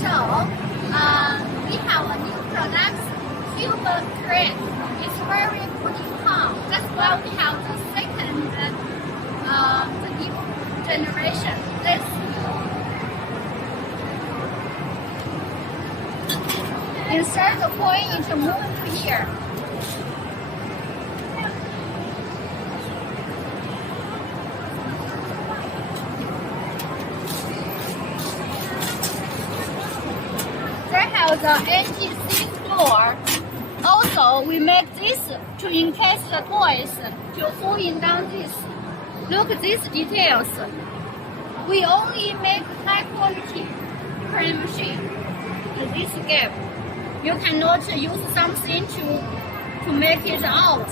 show, we have a new product, Cube Crate. It's very good income. That's why we have the second the new generation. This. Insert the coin into move to here. The NGC floor. Also, we make this to encase the toys to fall in down this. Look at these details. We only make high quality crane machine in this gap. You cannot use something to make it out.